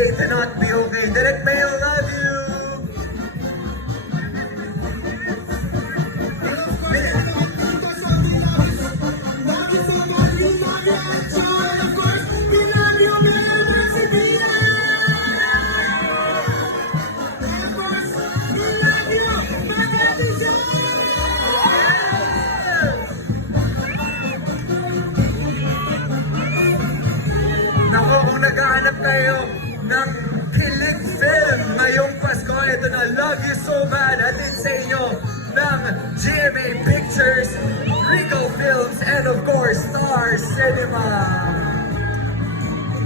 okay to not be okay. Direct Mayo, love you! Nako, kung naghahanap tayo ng kilig film ngayong Pasko, ito na, Love You So Bad, atin sa inyo ng GMA Pictures, Regal Films, and of course, Star Cinema.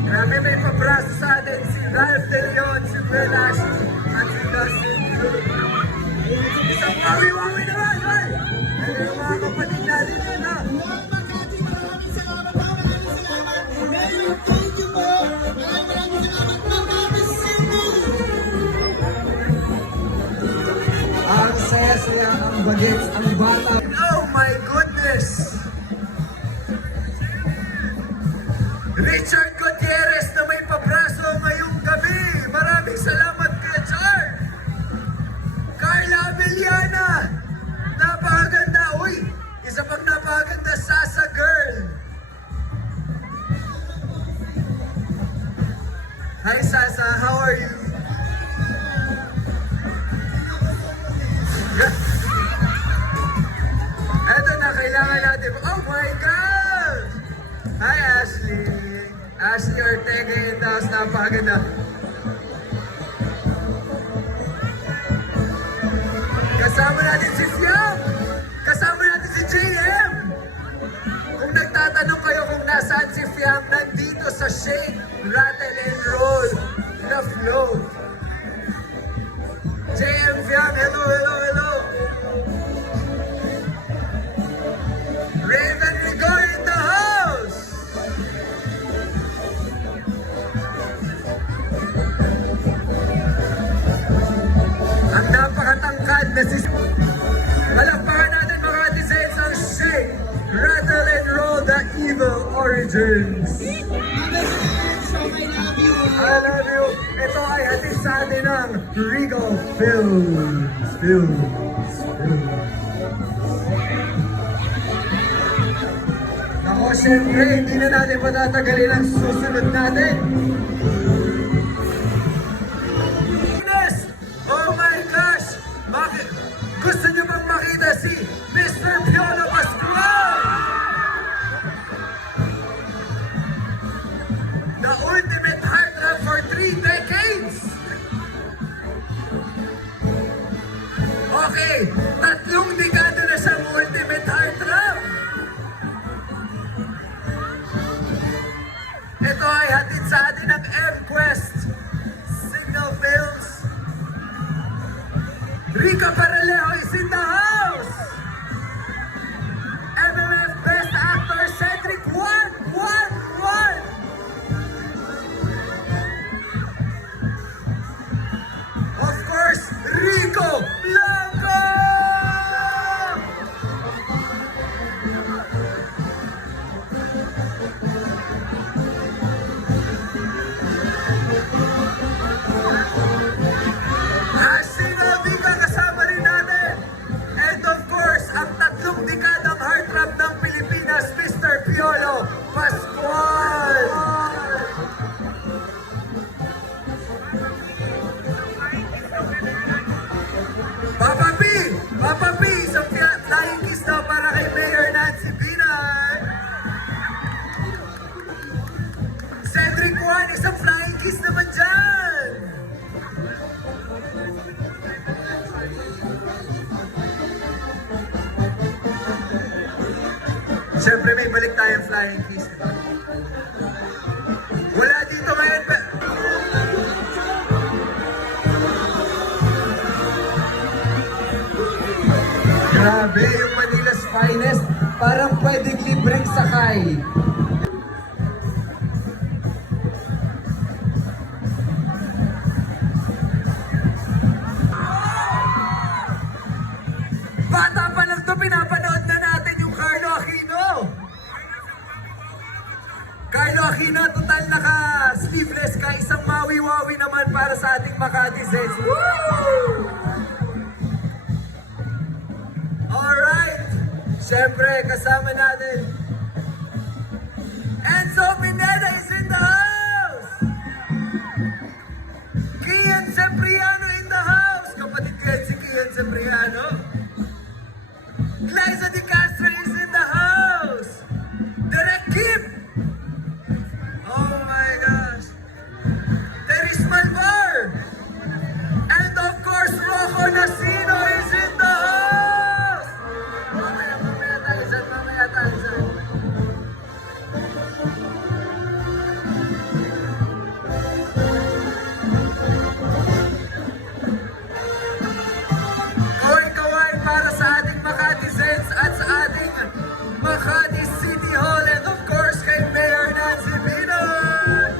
Grabe, may pabraso sa atin si Ralph De Leon, si Bren Ashley, at si Dustin. Isang wawi-wawi naman, ay! Ano yung mga kapatid natin yun, ha? Ang saya-saya, ang bagets, ang bata. Oh my goodness! Richard Gutierrez na may pabraso ngayong gabi. Maraming salamat kay Char. Carla Avellana. Napakaganda. Uy, isa pang napakaganda, Sasa Girl. Hi Sasa, how are you? Eto na, kailangan natin. Oh my God! Hi Ashley. Ashley Ortega in the house. Napakaganda. Kasama natin si Fiam. Kasama natin si JM. Kung nagtatanong kayo kung nasaan si Fiam, nandito sa Shake, Rattle and Roll na float. JM Fiam, hello, hello, hello. Raven Rigor in the house! Ang napakatangkad na si... Malakpakan natin mga designs ng Shake, Rattle and Roll, The Evil Origins. I love you. Ito ay hatid sa atin ng Regal Films. Ako, siyempre, hindi na natin patatagalin ang susunod natin. Oh my gosh! Bakit? Gusto niyo bang makita si Mr. Piolo Pascual? The ultimate heartthrob for 3 decades! Okay, 3 dekada na siyang ultimate heartthrob. Ito ay hatid sa atin ng M-Quest, Signal Films. Rica Paralejo is in the house! MMF Best Actor Cedric 111! Of course, Rico Blanco! Ashley Novica kasama rin natin. And of course, ang 3 dekadang heartthrob ng Pilipinas, Mr. Piolo Pascual. Papa P, isang flying kiss daw para kay Mayor Nancy Binay. Cedric Juan, isang flying kiss naman dyan. Siyempre may balik tayong flying kiss. Wala dito ngayon pa. Grabe, yung Manila's finest, parang pwedeng libreng sakay. Bata pa lang to, pinapanood na natin yung Carlo Aquino. Carlo Aquino, total naka-sleeveless ka, isang mawi-wawi Siyempre, kasama natin, Enzo Pineda is in the house! Kian Cipriano in the house! Kapatid ko yan si Kian Cipriano. Liza Di Castro is in the house! Direk Kim! Oh my gosh! Teris Malvar! And of course, Rocco Nasino is in the house! Mamaya tayo dyan, mamaya tayo dyan. Kaway-kaway para sa ating Makati Sens at sa ating Makati City Hall and of course kay Mayor Nancy Pinoy!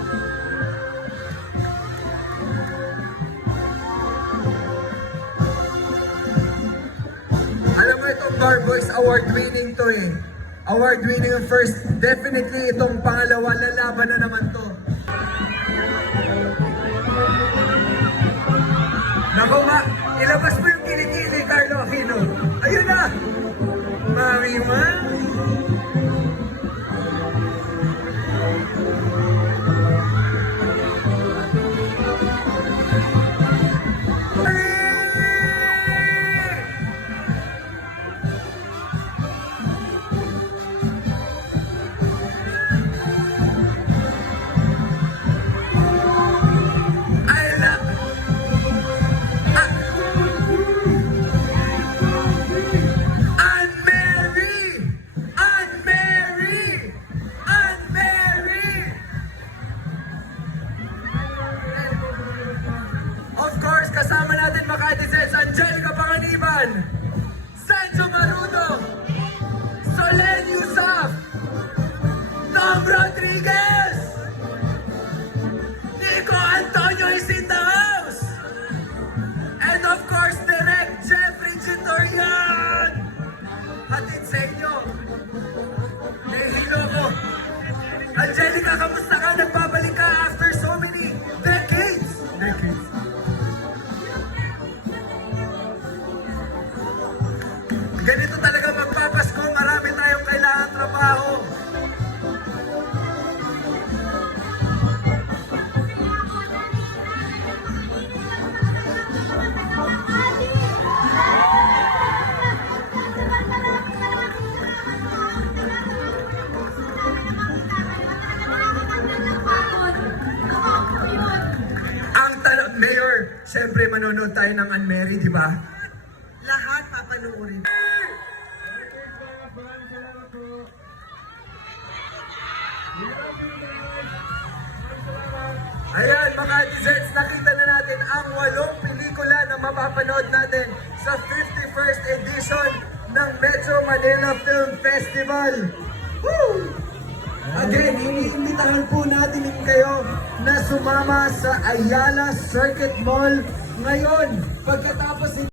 Alam mo itong Bar Boys award-winning to eh. Award-winning yung first. Definitely itong pangalawa, lalaban na naman to. Naku nga, ilabas mo yung kilikili, Carlo Aquino. Ayun na! Mami ma! Of course, kasama natin Makati Sens, Angelica Panganiban, Sancho Marudo, Solen Yusuf, Tom Rodriguez, Nico Antonio is in the house, and of course, Direk Jeffrey Chitorian. Hatid sa inyo. Nahihilo ko. Angelica, kamusta ka? Nagbabalik ka after so many decades. Ganito talaga magpapasko, marami tayong kailangan trabaho. Ang tanong, Mayor, siyempre manonood tayo ng Unmarried, di ba? Lahat papanoorin. Ayan, mga Sens, nakita na natin ang 8 pelikula na mapapanood natin sa 51st edition ng Metro Manila Film Festival. Woo! Again, iniimbitahan po natin kayo na sumama sa Ayala Circuit Mall ngayon. Pagkatapos